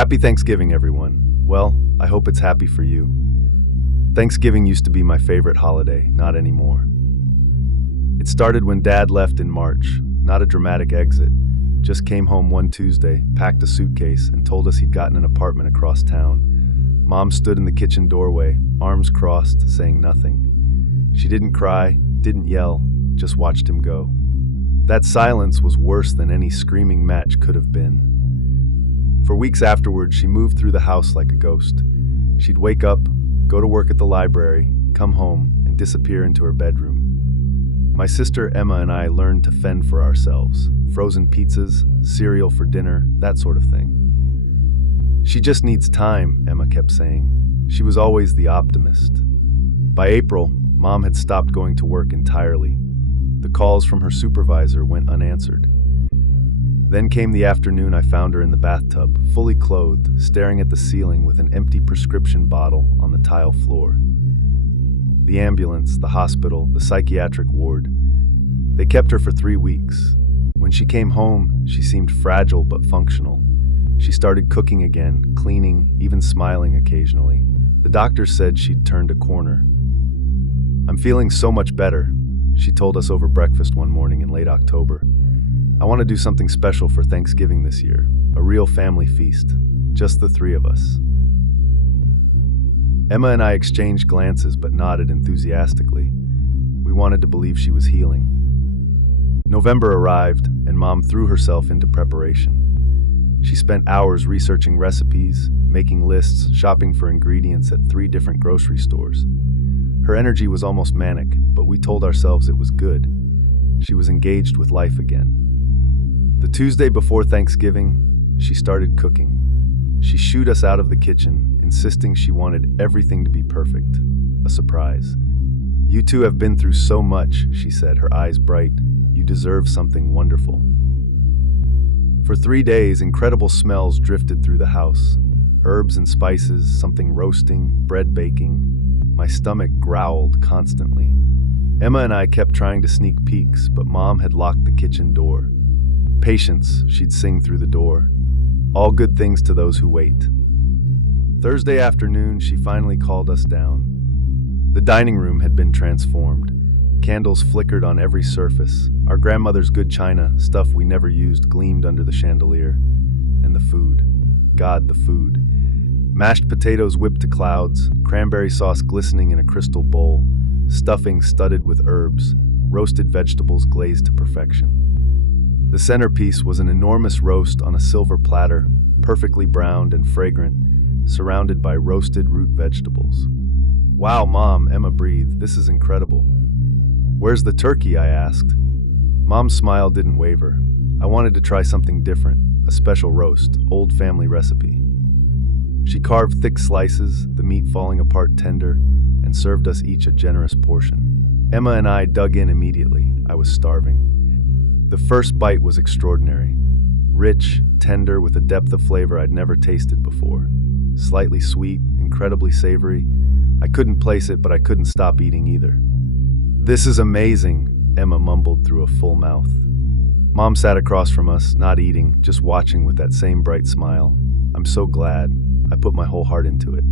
Happy Thanksgiving, everyone. Well, I hope it's happy for you. Thanksgiving used to be my favorite holiday, not anymore. It started when Dad left in March, not a dramatic exit. Just came home one Tuesday, packed a suitcase, and told us he'd gotten an apartment across town. Mom stood in the kitchen doorway, arms crossed, saying nothing. She didn't cry, didn't yell, just watched him go. That silence was worse than any screaming match could have been. For weeks afterward, she moved through the house like a ghost. She'd wake up, go to work at the library, come home, and disappear into her bedroom. My sister Emma and I learned to fend for ourselves. Frozen pizzas, cereal for dinner, that sort of thing. She just needs time, Emma kept saying. She was always the optimist. By April, Mom had stopped going to work entirely. The calls from her supervisor went unanswered. Then came the afternoon I found her in the bathtub, fully clothed, staring at the ceiling with an empty prescription bottle on the tile floor. The ambulance, the hospital, the psychiatric ward. They kept her for 3 weeks. When she came home, she seemed fragile but functional. She started cooking again, cleaning, even smiling occasionally. The doctor said she'd turned a corner. "I'm feeling so much better," she told us over breakfast one morning in late October. "I want to do something special for Thanksgiving this year, a real family feast, just the three of us." Emma and I exchanged glances but nodded enthusiastically. We wanted to believe she was healing. November arrived, and Mom threw herself into preparation. She spent hours researching recipes, making lists, shopping for ingredients at 3 different grocery stores. Her energy was almost manic, but we told ourselves it was good. She was engaged with life again. The Tuesday before Thanksgiving, she started cooking. She shooed us out of the kitchen, insisting she wanted everything to be perfect, a surprise. "You two have been through so much," she said, her eyes bright. "You deserve something wonderful." For 3 days, incredible smells drifted through the house. Herbs and spices, something roasting, bread baking. My stomach growled constantly. Emma and I kept trying to sneak peeks, but Mom had locked the kitchen door. "Patience," she'd sing through the door. "All good things to those who wait." Thursday afternoon, she finally called us down. The dining room had been transformed. Candles flickered on every surface. Our grandmother's good china, stuff we never used, gleamed under the chandelier. And the food. God, the food. Mashed potatoes whipped to clouds, cranberry sauce glistening in a crystal bowl, stuffing studded with herbs, roasted vegetables glazed to perfection. The centerpiece was an enormous roast on a silver platter, perfectly browned and fragrant, surrounded by roasted root vegetables. "Wow, Mom," Emma breathed, "this is incredible." "Where's the turkey?" I asked. Mom's smile didn't waver. I wanted to try something different, a special roast, old family recipe. She carved thick slices, the meat falling apart tender, and served us each a generous portion. Emma and I dug in immediately. I was starving. The first bite was extraordinary. Rich, tender, with a depth of flavor I'd never tasted before. Slightly sweet, incredibly savory. I couldn't place it, but I couldn't stop eating either. "This is amazing," Emma mumbled through a full mouth. Mom sat across from us, not eating, just watching with that same bright smile. "I'm so glad. I put my whole heart into it."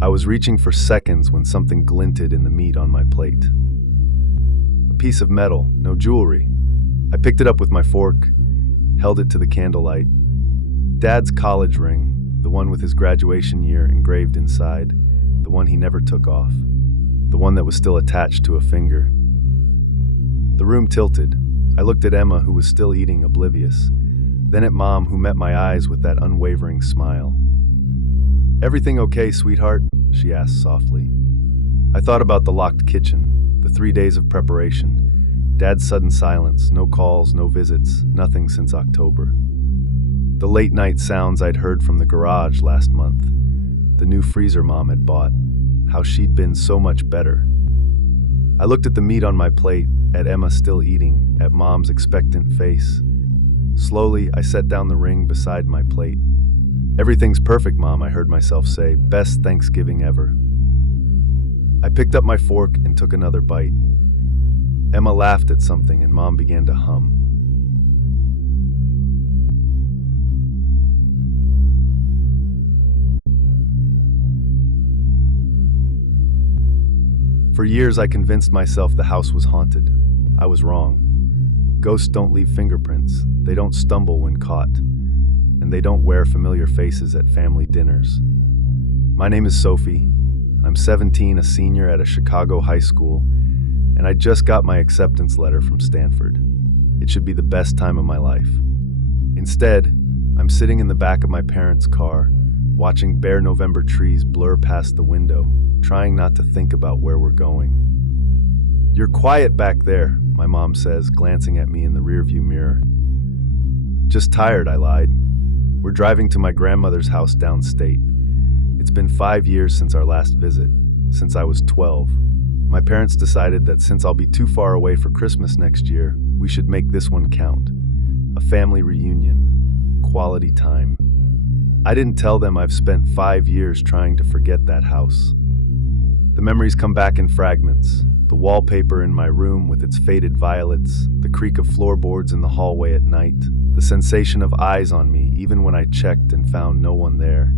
I was reaching for seconds when something glinted in the meat on my plate. A piece of metal, no jewelry. I picked it up with my fork, held it to the candlelight. Dad's college ring, the one with his graduation year engraved inside, the one he never took off, the one that was still attached to a finger. The room tilted. I looked at Emma, who was still eating, oblivious, then at Mom, who met my eyes with that unwavering smile. "Everything okay, sweetheart?" she asked softly. I thought about the locked kitchen, the 3 days of preparation, Dad's sudden silence, no calls, no visits, nothing since October. The late-night sounds I'd heard from the garage last month, the new freezer Mom had bought, how she'd been so much better. I looked at the meat on my plate, at Emma still eating, at Mom's expectant face. Slowly, I set down the ring beside my plate. "Everything's perfect, Mom," I heard myself say. "Best Thanksgiving ever." I picked up my fork and took another bite. Emma laughed at something and Mom began to hum. For years, I convinced myself the house was haunted. I was wrong. Ghosts don't leave fingerprints, they don't stumble when caught, and they don't wear familiar faces at family dinners. My name is Sophie. I'm 17, a senior at a Chicago high school, and I just got my acceptance letter from Stanford. It should be the best time of my life. Instead, I'm sitting in the back of my parents' car, watching bare November trees blur past the window, trying not to think about where we're going. "You're quiet back there," my mom says, glancing at me in the rearview mirror. "Just tired," I lied. "We're driving to my grandmother's house downstate. It's been 5 years since our last visit, since I was 12. My parents decided that since I'll be too far away for Christmas next year, we should make this one count. A family reunion. Quality time." I didn't tell them I've spent 5 years trying to forget that house. The memories come back in fragments. The wallpaper in my room with its faded violets, the creak of floorboards in the hallway at night, the sensation of eyes on me even when I checked and found no one there.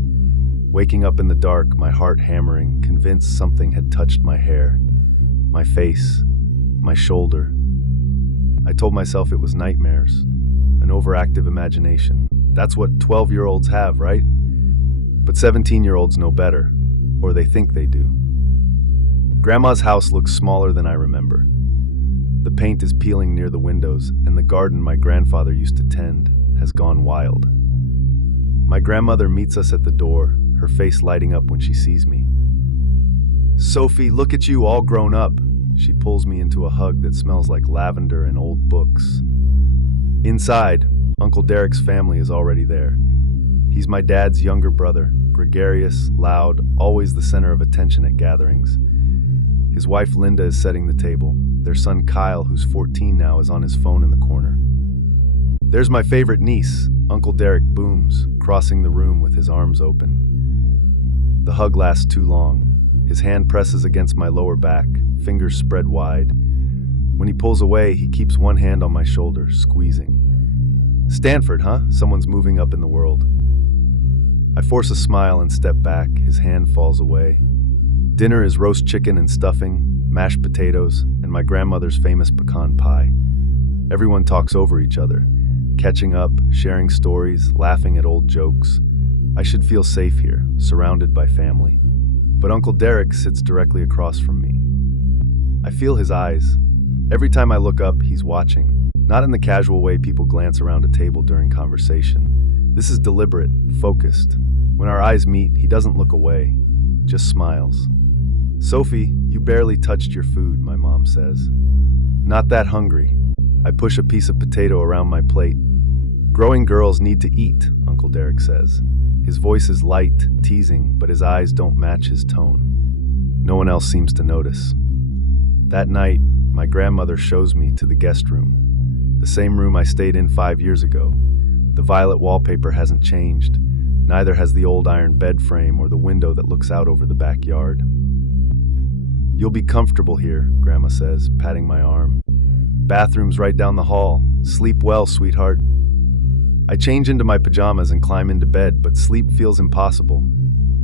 Waking up in the dark, my heart hammering, convinced something had touched my hair, my face, my shoulder. I told myself it was nightmares, an overactive imagination. That's what 12-year-olds have, right? But 17-year-olds know better, or they think they do. Grandma's house looks smaller than I remember. The paint is peeling near the windows, and the garden my grandfather used to tend has gone wild. My grandmother meets us at the door, her face lighting up when she sees me. "Sophie, look at you, all grown up." She pulls me into a hug that smells like lavender and old books. Inside, Uncle Derek's family is already there. He's my dad's younger brother, gregarious, loud, always the center of attention at gatherings. His wife Linda is setting the table. Their son Kyle, who's 14 now, is on his phone in the corner. "There's my favorite niece," Uncle Derek booms, crossing the room with his arms open. The hug lasts too long. His hand presses against my lower back, fingers spread wide. When he pulls away, he keeps one hand on my shoulder, squeezing. "Stanford, huh? Someone's moving up in the world." I force a smile and step back. His hand falls away. Dinner is roast chicken and stuffing, mashed potatoes, and my grandmother's famous pecan pie. Everyone talks over each other, catching up, sharing stories, laughing at old jokes. I should feel safe here, surrounded by family. But Uncle Derek sits directly across from me. I feel his eyes. Every time I look up, he's watching. Not in the casual way people glance around a table during conversation. This is deliberate, focused. When our eyes meet, he doesn't look away, just smiles. "Sophie, you barely touched your food," my mom says. "Not that hungry." I push a piece of potato around my plate. "Growing girls need to eat," Uncle Derek says. His voice is light, teasing, but his eyes don't match his tone. No one else seems to notice. That night, my grandmother shows me to the guest room. The same room I stayed in 5 years ago. The violet wallpaper hasn't changed. Neither has the old iron bed frame or the window that looks out over the backyard. "You'll be comfortable here," Grandma says, patting my arm. "Bathroom's right down the hall. Sleep well, sweetheart." I change into my pajamas and climb into bed, but sleep feels impossible.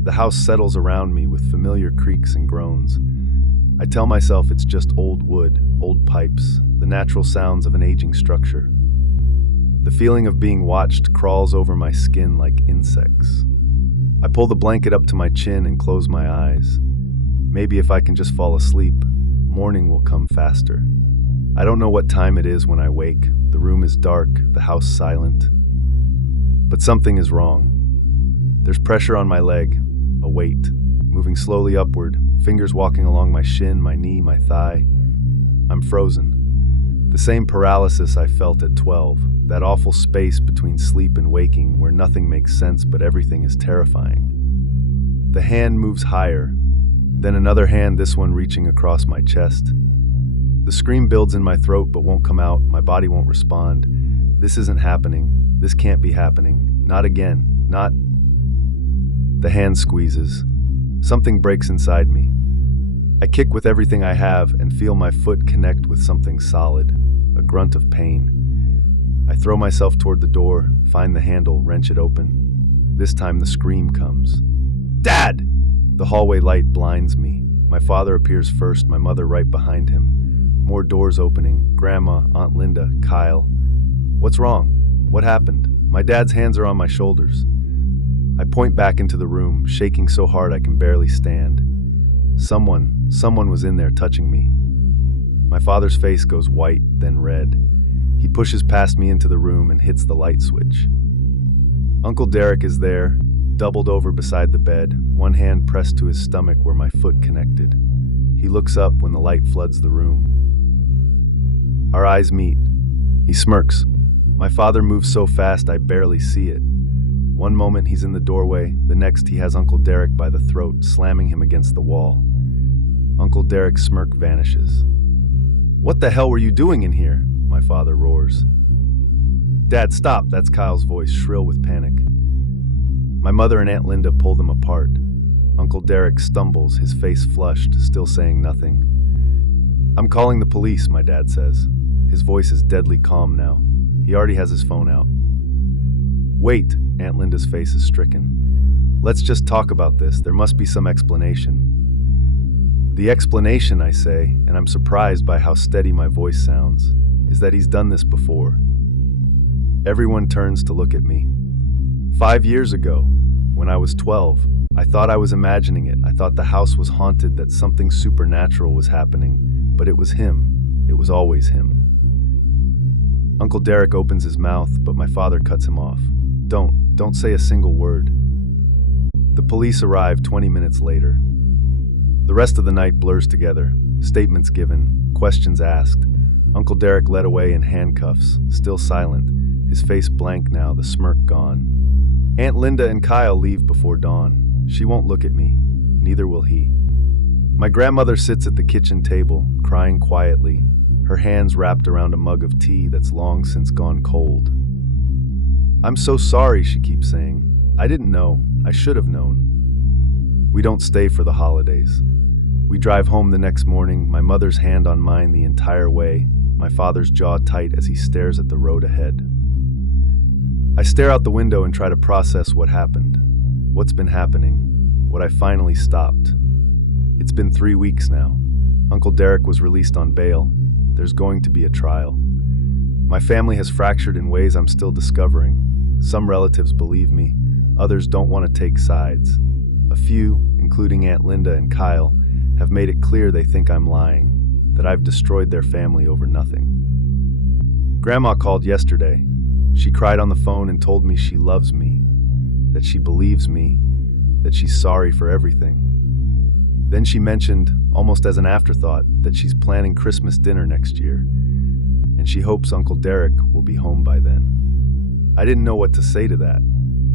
The house settles around me with familiar creaks and groans. I tell myself it's just old wood, old pipes, the natural sounds of an aging structure. The feeling of being watched crawls over my skin like insects. I pull the blanket up to my chin and close my eyes. Maybe if I can just fall asleep, morning will come faster. I don't know what time it is when I wake. The room is dark, the house silent. But something is wrong. There's pressure on my leg, a weight, moving slowly upward, fingers walking along my shin, my knee, my thigh. I'm frozen. The same paralysis I felt at 12, that awful space between sleep and waking where nothing makes sense but everything is terrifying. The hand moves higher, then another hand, this one reaching across my chest. The scream builds in my throat but won't come out, my body won't respond. This isn't happening. This can't be happening. Not again. Not. The hand squeezes. Something breaks inside me. I kick with everything I have and feel my foot connect with something solid, a grunt of pain. I throw myself toward the door, find the handle, wrench it open. This time the scream comes. "Dad!" The hallway light blinds me. My father appears first, my mother right behind him. More doors opening. Grandma, Aunt Linda, Kyle. What's wrong? What happened? My dad's hands are on my shoulders. I point back into the room, shaking so hard I can barely stand. Someone was in there touching me. My father's face goes white, then red. He pushes past me into the room and hits the light switch. Uncle Derek is there, doubled over beside the bed, one hand pressed to his stomach where my foot connected. He looks up when the light floods the room. Our eyes meet. He smirks. My father moves so fast I barely see it. One moment he's in the doorway, the next he has Uncle Derek by the throat, slamming him against the wall. Uncle Derek's smirk vanishes. "What the hell were you doing in here?" my father roars. "Dad, stop!" That's Kyle's voice, shrill with panic. My mother and Aunt Linda pull them apart. Uncle Derek stumbles, his face flushed, still saying nothing. "I'm calling the police," my dad says. His voice is deadly calm now. He already has his phone out. "Wait," Aunt Linda's face is stricken. "Let's just talk about this. There must be some explanation." The explanation, I say, and I'm surprised by how steady my voice sounds, is that he's done this before. Everyone turns to look at me. 5 years ago, when I was 12, I thought I was imagining it. I thought the house was haunted, that something supernatural was happening, but it was him. It was always him. Uncle Derek opens his mouth, but my father cuts him off. Don't say a single word." The police arrive 20 minutes later. The rest of the night blurs together. Statements given, questions asked. Uncle Derek led away in handcuffs, still silent, his face blank now, the smirk gone. Aunt Linda and Kyle leave before dawn. She won't look at me. Neither will he. My grandmother sits at the kitchen table, crying quietly, her hands wrapped around a mug of tea that's long since gone cold. "I'm so sorry," she keeps saying. "I didn't know. I should have known." We don't stay for the holidays. We drive home the next morning, my mother's hand on mine the entire way, my father's jaw tight as he stares at the road ahead. I stare out the window and try to process what happened, what's been happening, what I finally stopped. It's been 3 weeks now. Uncle Derek was released on bail. There's going to be a trial. My family has fractured in ways I'm still discovering. Some relatives believe me, others don't want to take sides. A few, including Aunt Linda and Kyle, have made it clear they think I'm lying, that I've destroyed their family over nothing. Grandma called yesterday. She cried on the phone and told me she loves me, that she believes me, that she's sorry for everything. Then she mentioned, almost as an afterthought, that she's planning Christmas dinner next year, and she hopes Uncle Derek will be home by then. I didn't know what to say to that.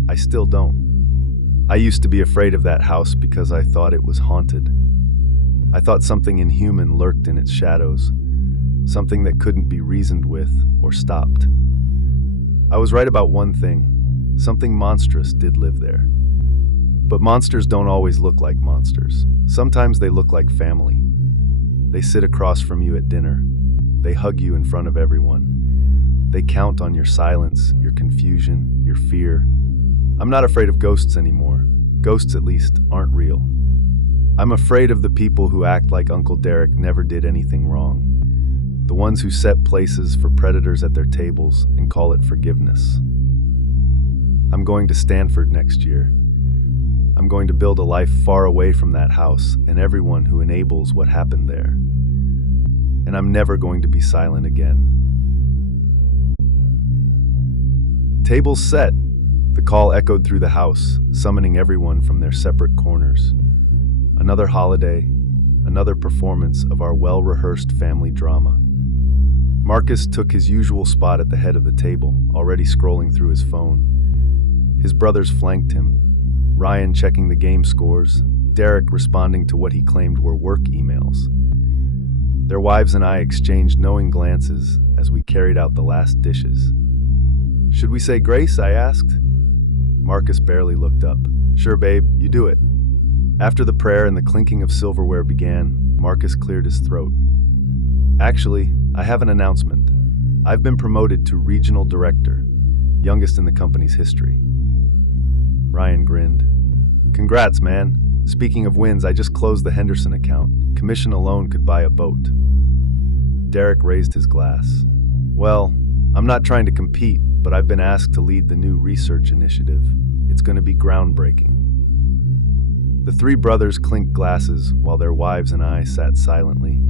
I still don't. I used to be afraid of that house because I thought it was haunted. I thought something inhuman lurked in its shadows, something that couldn't be reasoned with or stopped. I was right about one thing. Something monstrous did live there. But monsters don't always look like monsters. Sometimes they look like family. They sit across from you at dinner. They hug you in front of everyone. They count on your silence, your confusion, your fear. I'm not afraid of ghosts anymore. Ghosts, at least, aren't real. I'm afraid of the people who act like Uncle Derek never did anything wrong. The ones who set places for predators at their tables and call it forgiveness. I'm going to Stanford next year. I'm going to build a life far away from that house and everyone who enables what happened there. And I'm never going to be silent again. Tables set. The call echoed through the house, summoning everyone from their separate corners. Another holiday, another performance of our well-rehearsed family drama. Marcus took his usual spot at the head of the table, already scrolling through his phone. His brothers flanked him, Ryan checking the game scores, Derek responding to what he claimed were work emails. Their wives and I exchanged knowing glances as we carried out the last dishes. "Should we say grace?" I asked. Marcus barely looked up. "Sure, babe, you do it." After the prayer and the clinking of silverware began, Marcus cleared his throat. "Actually, I have an announcement. I've been promoted to regional director, youngest in the company's history." Ryan grinned. "Congrats, man. Speaking of wins, I just closed the Henderson account. Commission alone could buy a boat. Derek raised his glass. Well, I'm not trying to compete, but I've been asked to lead the new research initiative. It's going to be groundbreaking. The three brothers clinked glasses while their wives and I sat silently.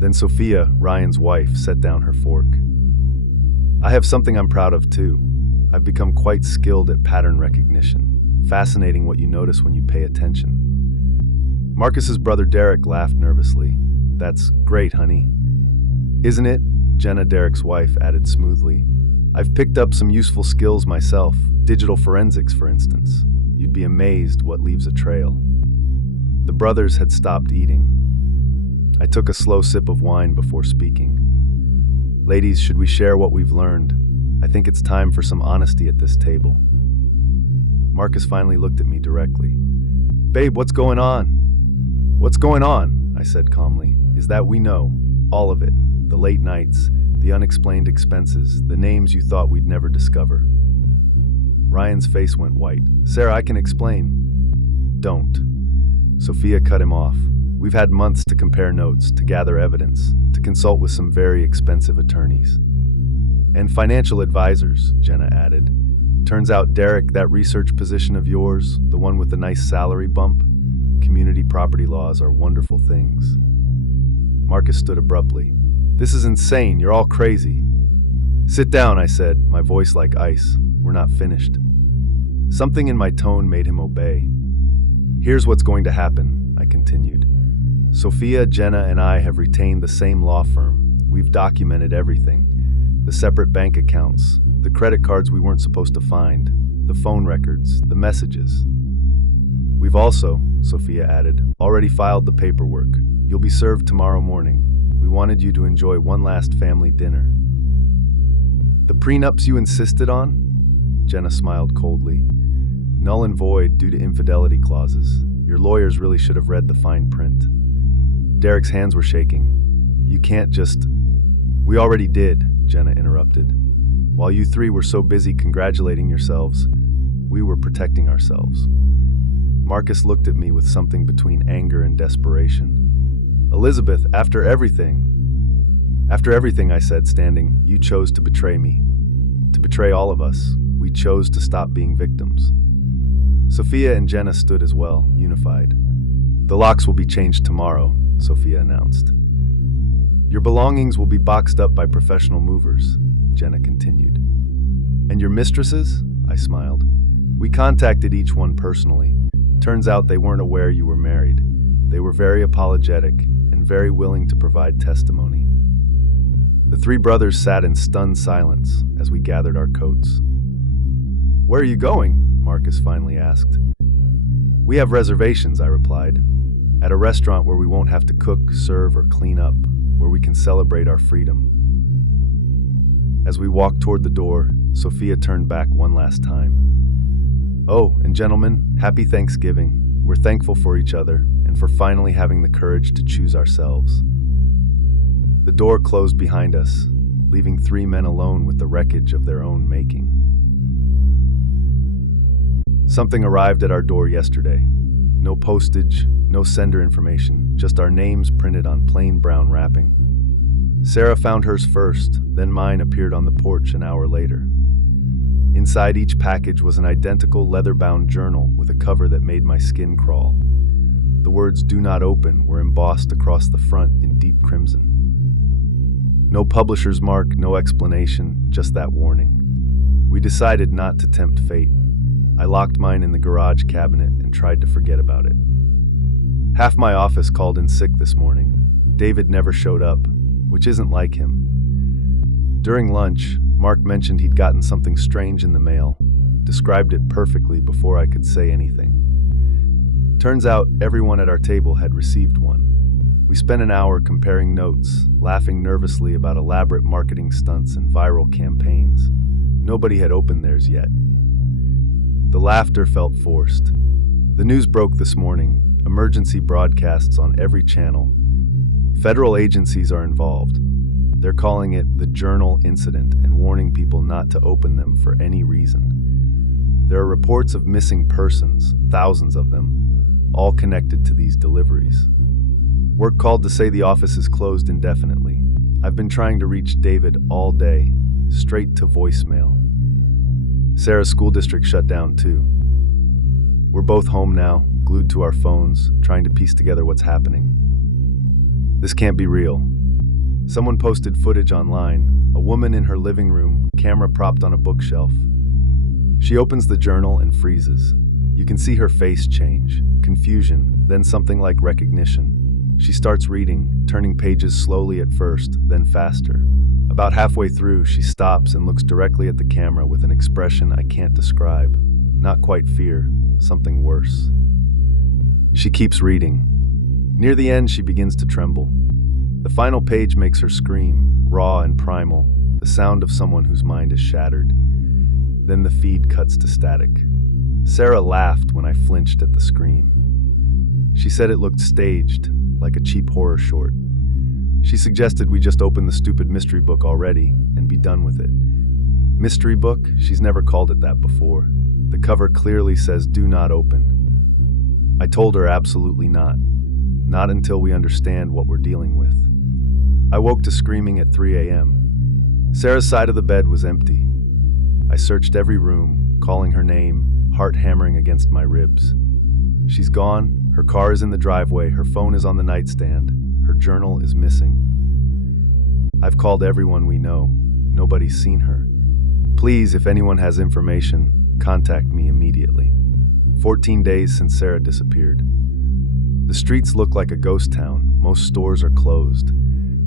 Then Sophia, Ryan's wife, set down her fork. I have something I'm proud of too. I've become quite skilled at pattern recognition. Fascinating what you notice when you pay attention. Marcus's brother Derek laughed nervously. That's great, honey. Isn't it? Jenna, Derek's wife, added smoothly. I've picked up some useful skills myself, digital forensics, for instance. You'd be amazed what leaves a trail. The brothers had stopped eating. I took a slow sip of wine before speaking. Ladies, should we share what we've learned? I think it's time for some honesty at this table. Marcus finally looked at me directly. Babe, what's going on? What's going on? I said calmly. Is that we know. All of it. The late nights, the unexplained expenses, the names you thought we'd never discover. Ryan's face went white. Sarah, I can explain. Don't. Sophia cut him off. We've had months to compare notes, to gather evidence, to consult with some very expensive attorneys. And financial advisors, Jenna added. Turns out, Derek, that research position of yours, the one with the nice salary bump, community property laws are wonderful things. Marcus stood abruptly. This is insane, you're all crazy. Sit down, I said, my voice like ice. We're not finished. Something in my tone made him obey. Here's what's going to happen, I continued. Sophia, Jenna, and I have retained the same law firm. We've documented everything. The separate bank accounts, the credit cards we weren't supposed to find, the phone records, the messages. We've also, Sophia added, already filed the paperwork. You'll be served tomorrow morning. We wanted you to enjoy one last family dinner. The prenups you insisted on? Jenna smiled coldly. Null and void due to infidelity clauses. Your lawyers really should have read the fine print. Derek's hands were shaking. You can't just... We already did, Jenna interrupted. While you three were so busy congratulating yourselves, we were protecting ourselves. Marcus looked at me with something between anger and desperation. Elizabeth, after everything, I said, standing, you chose to betray me. To betray all of us. We chose to stop being victims. Sophia and Jenna stood as well, unified. The locks will be changed tomorrow, Sophia announced. Your belongings will be boxed up by professional movers, Jenna continued. And your mistresses? I smiled. We contacted each one personally. Turns out they weren't aware you were married. They were very apologetic and very willing to provide testimony. The three brothers sat in stunned silence as we gathered our coats. Where are you going? Marcus finally asked. We have reservations, I replied. At a restaurant where we won't have to cook, serve, or clean up, where we can celebrate our freedom. As we walked toward the door, Sophia turned back one last time. Oh, and gentlemen, happy Thanksgiving. We're thankful for each other and for finally having the courage to choose ourselves. The door closed behind us, leaving three men alone with the wreckage of their own making. Something arrived at our door yesterday. No postage, no sender information, just our names printed on plain brown wrapping. Sarah found hers first, then mine appeared on the porch an hour later. Inside each package was an identical leather-bound journal with a cover that made my skin crawl. The words "Do not open" were embossed across the front in deep crimson. No publisher's mark, no explanation, just that warning. We decided not to tempt fate. I locked mine in the garage cabinet and tried to forget about it. Half my office called in sick this morning. David never showed up, which isn't like him. During lunch, Mark mentioned he'd gotten something strange in the mail, described it perfectly before I could say anything. Turns out everyone at our table had received one. We spent an hour comparing notes, laughing nervously about elaborate marketing stunts and viral campaigns. Nobody had opened theirs yet. The laughter felt forced. The news broke this morning, emergency broadcasts on every channel. Federal agencies are involved. They're calling it the Journal Incident and warning people not to open them for any reason. There are reports of missing persons, thousands of them. all connected to these deliveries. Work called to say the office is closed indefinitely. I've been trying to reach David all day, straight to voicemail. Sarah's school district shut down too. We're both home now, glued to our phones, trying to piece together what's happening. This can't be real. Someone posted footage online, a woman in her living room, camera propped on a bookshelf. She opens the journal and freezes. You can see her face change, confusion, then something like recognition. She starts reading, turning pages slowly at first, then faster. About halfway through, she stops and looks directly at the camera with an expression I can't describe. Not quite fear, something worse. She keeps reading. Near the end, she begins to tremble. The final page makes her scream, raw and primal, the sound of someone whose mind is shattered. Then the feed cuts to static. Sarah laughed when I flinched at the scream. She said it looked staged, like a cheap horror short. She suggested we just open the stupid mystery book already and be done with it. Mystery book? She's never called it that before. The cover clearly says do not open. I told her absolutely not. Not until we understand what we're dealing with. I woke to screaming at 3 a.m. Sarah's side of the bed was empty. I searched every room, calling her name, heart hammering against my ribs. She's gone. Her car is in the driveway, her phone is on the nightstand, her journal is missing. I've called everyone we know. Nobody's seen her. Please, if anyone has information, contact me immediately. 14 days since Sarah disappeared. The streets look like a ghost town. Most stores are closed.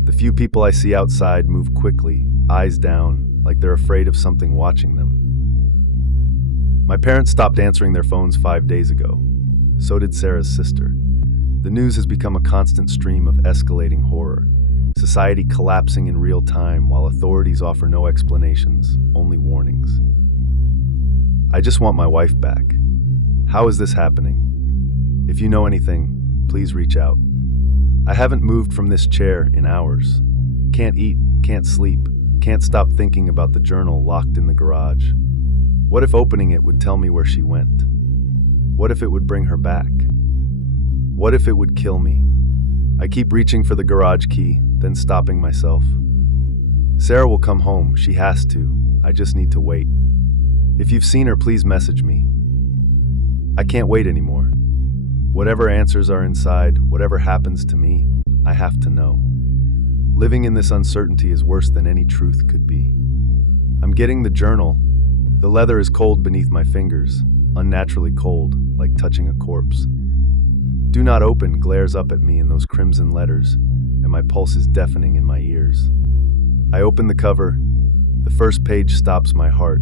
The few people I see outside move quickly, eyes down, like they're afraid of something watching them. My parents stopped answering their phones 5 days ago. So did Sarah's sister. The news has become a constant stream of escalating horror, society collapsing in real time while authorities offer no explanations, only warnings. I just want my wife back. How is this happening? If you know anything, please reach out. I haven't moved from this chair in hours. Can't eat, can't sleep, can't stop thinking about the journal locked in the garage. What if opening it would tell me where she went? What if it would bring her back? What if it would kill me? I keep reaching for the garage key, then stopping myself. Sarah will come home, she has to. I just need to wait. If you've seen her, please message me. I can't wait anymore. Whatever answers are inside, whatever happens to me, I have to know. Living in this uncertainty is worse than any truth could be. I'm getting the journal. The leather is cold beneath my fingers. Unnaturally cold, like touching a corpse. Do not open glares up at me in those crimson letters, and my pulse is deafening in my ears. I open the cover. The first page stops my heart.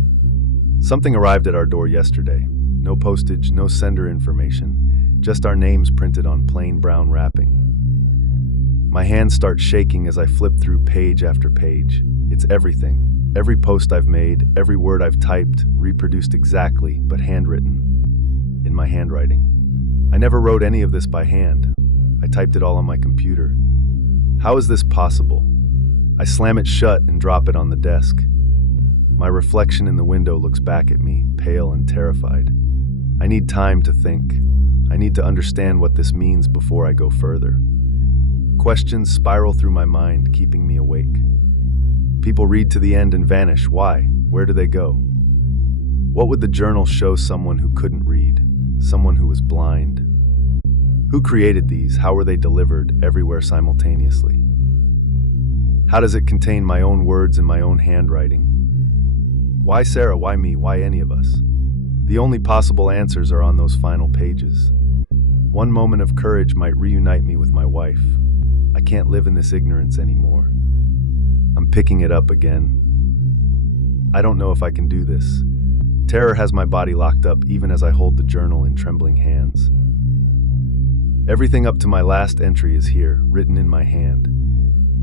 Something arrived at our door yesterday. No postage, no sender information, just our names printed on plain brown wrapping. My hands start shaking as I flip through page after page. It's everything. Every post I've made, every word I've typed, reproduced exactly, but handwritten, in my handwriting. I never wrote any of this by hand. I typed it all on my computer. How is this possible? I slam it shut and drop it on the desk. My reflection in the window looks back at me, pale and terrified. I need time to think. I need to understand what this means before I go further. Questions spiral through my mind, keeping me awake. People read to the end and vanish. Why? Where do they go? What would the journal show someone who couldn't read? Someone who was blind? Who created these? How were they delivered everywhere simultaneously? How does it contain my own words and my own handwriting? Why Sarah? Why me? Why any of us? The only possible answers are on those final pages. One moment of courage might reunite me with my wife. I can't live in this ignorance anymore. I'm picking it up again. I don't know if I can do this. Terror has my body locked up even as I hold the journal in trembling hands. Everything up to my last entry is here, written in my hand.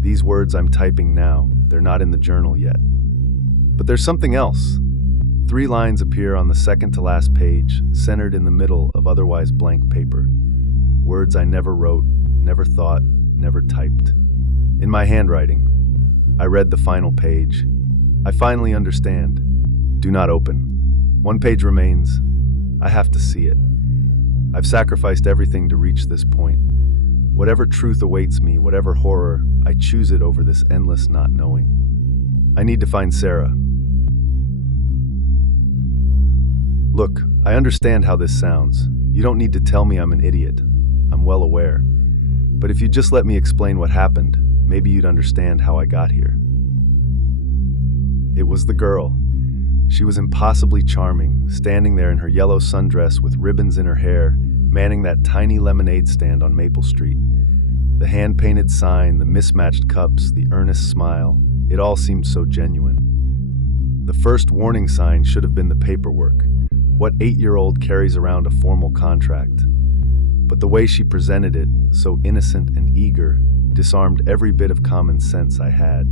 These words I'm typing now, they're not in the journal yet. But there's something else. 3 lines appear on the second to last page, centered in the middle of otherwise blank paper. Words I never wrote, never thought, never typed. In my handwriting, I read the final page. I finally understand. Do not open. 1 page remains. I have to see it. I've sacrificed everything to reach this point. Whatever truth awaits me, whatever horror, I choose it over this endless not knowing. I need to find Sarah. Look, I understand how this sounds. You don't need to tell me I'm an idiot. I'm well aware. But if you just let me explain what happened, maybe you'd understand how I got here. It was the girl. She was impossibly charming, standing there in her yellow sundress with ribbons in her hair, manning that tiny lemonade stand on Maple Street. The hand-painted sign, the mismatched cups, the earnest smile, it all seemed so genuine. The first warning sign should have been the paperwork. What 8-year-old carries around a formal contract? But the way she presented it, so innocent and eager, disarmed every bit of common sense I had.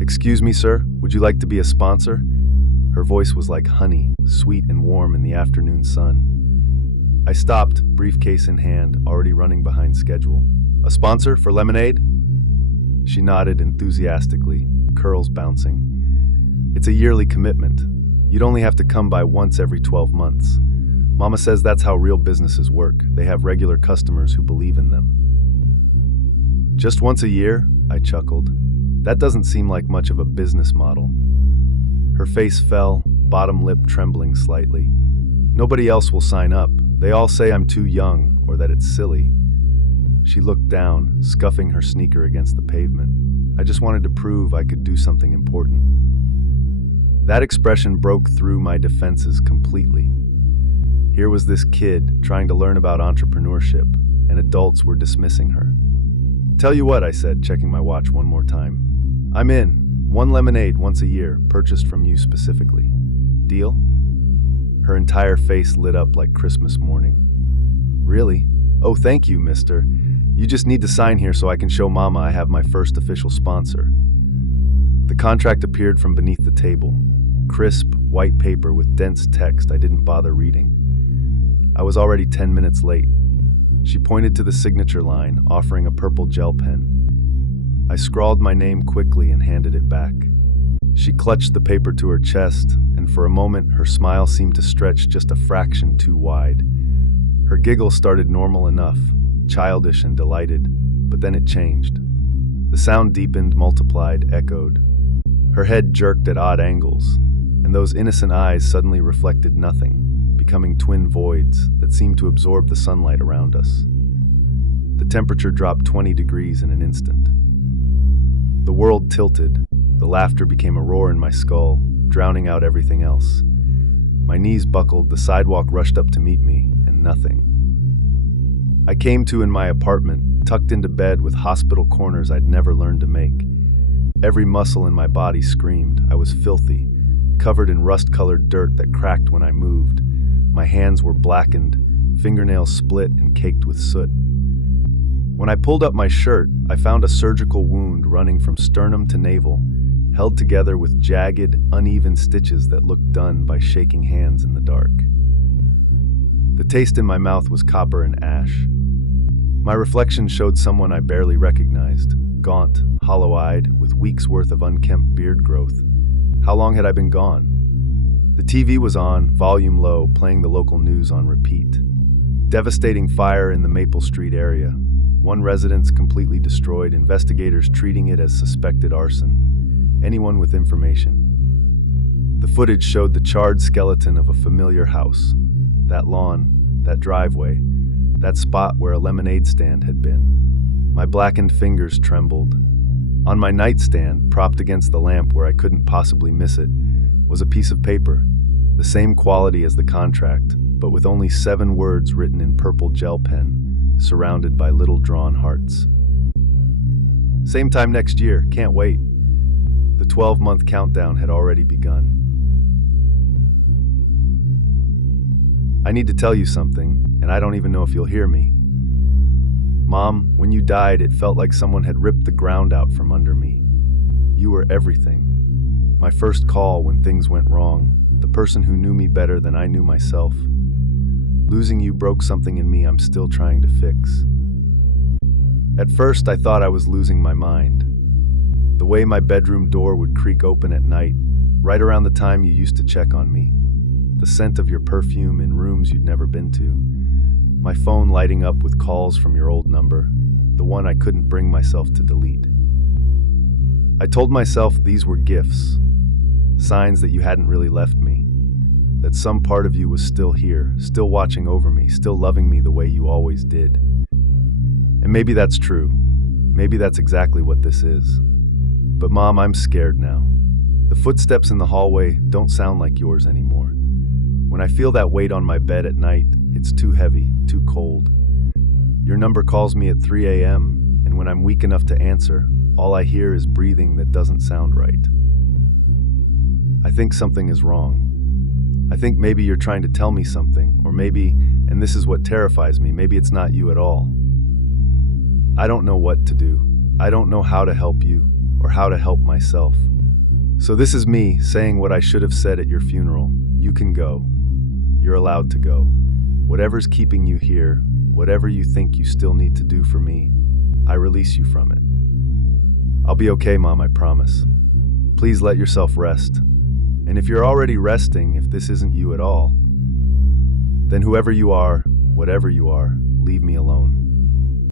"Excuse me, sir, would you like to be a sponsor?" Her voice was like honey, sweet and warm in the afternoon sun. I stopped, briefcase in hand, already running behind schedule. "A sponsor for lemonade?" She nodded enthusiastically, curls bouncing. "It's a yearly commitment. You'd only have to come by once every 12 months. Mama says that's how real businesses work. They have regular customers who believe in them." "Just once a year?" I chuckled. "That doesn't seem like much of a business model." Her face fell, bottom lip trembling slightly. "Nobody else will sign up. They all say I'm too young or that it's silly." She looked down, scuffing her sneaker against the pavement. "I just wanted to prove I could do something important." That expression broke through my defenses completely. Here was this kid trying to learn about entrepreneurship, and adults were dismissing her. "Tell you what," I said, checking my watch one more time. "I'm in. 1 lemonade once a year, purchased from you specifically. Deal?" Her entire face lit up like Christmas morning. "Really? Oh, thank you, mister. You just need to sign here so I can show Mama I have my first official sponsor." The contract appeared from beneath the table. Crisp, white paper with dense text I didn't bother reading. I was already 10 minutes late. She pointed to the signature line, offering a purple gel pen. I scrawled my name quickly and handed it back. She clutched the paper to her chest, and for a moment her smile seemed to stretch just a fraction too wide. Her giggle started normal enough, childish and delighted, but then it changed. The sound deepened, multiplied, echoed. Her head jerked at odd angles, and those innocent eyes suddenly reflected nothing, becoming twin voids that seemed to absorb the sunlight around us. The temperature dropped 20 degrees in an instant. The world tilted. The laughter became a roar in my skull, drowning out everything else. My knees buckled, the sidewalk rushed up to meet me, and nothing. I came to in my apartment, tucked into bed with hospital corners I'd never learned to make. Every muscle in my body screamed. I was filthy, covered in rust-colored dirt that cracked when I moved. My hands were blackened, fingernails split and caked with soot. When I pulled up my shirt, I found a surgical wound running from sternum to navel, held together with jagged, uneven stitches that looked done by shaking hands in the dark. The taste in my mouth was copper and ash. My reflection showed someone I barely recognized, gaunt, hollow-eyed, with weeks' worth of unkempt beard growth. How long had I been gone? The TV was on, volume low, playing the local news on repeat. Devastating fire in the Maple Street area. One residence completely destroyed, investigators treating it as suspected arson. Anyone with information. The footage showed the charred skeleton of a familiar house. That lawn, that driveway, that spot where a lemonade stand had been. My blackened fingers trembled. On my nightstand, propped against the lamp where I couldn't possibly miss it, was a piece of paper, the same quality as the contract, but with only 7 words written in purple gel pen, surrounded by little drawn hearts. "Same time next year, can't wait." The 12-month countdown had already begun. "I need to tell you something, and I don't even know if you'll hear me. Mom, when you died, it felt like someone had ripped the ground out from under me. You were everything. My first call when things went wrong, the person who knew me better than I knew myself. Losing you broke something in me I'm still trying to fix. At first, I thought I was losing my mind. The way my bedroom door would creak open at night, right around the time you used to check on me. The scent of your perfume in rooms you'd never been to. my phone lighting up with calls from your old number, the one I couldn't bring myself to delete. I told myself these were gifts, signs that you hadn't really left me, that some part of you was still here, still watching over me, still loving me the way you always did. And maybe that's true. Maybe that's exactly what this is. But Mom, I'm scared now. The footsteps in the hallway don't sound like yours anymore. When I feel that weight on my bed at night, it's too heavy, too cold. Your number calls me at 3 a.m., and when I'm weak enough to answer, all I hear is breathing that doesn't sound right. I think something is wrong. I think maybe you're trying to tell me something, or maybe, and this is what terrifies me, maybe it's not you at all. I don't know what to do. I don't know how to help you, or how to help myself. So this is me saying what I should have said at your funeral. You can go. You're allowed to go. Whatever's keeping you here, whatever you think you still need to do for me, I release you from it. I'll be okay, Mom, I promise. Please let yourself rest. And if you're already resting, if this isn't you at all, then whoever you are, whatever you are, leave me alone.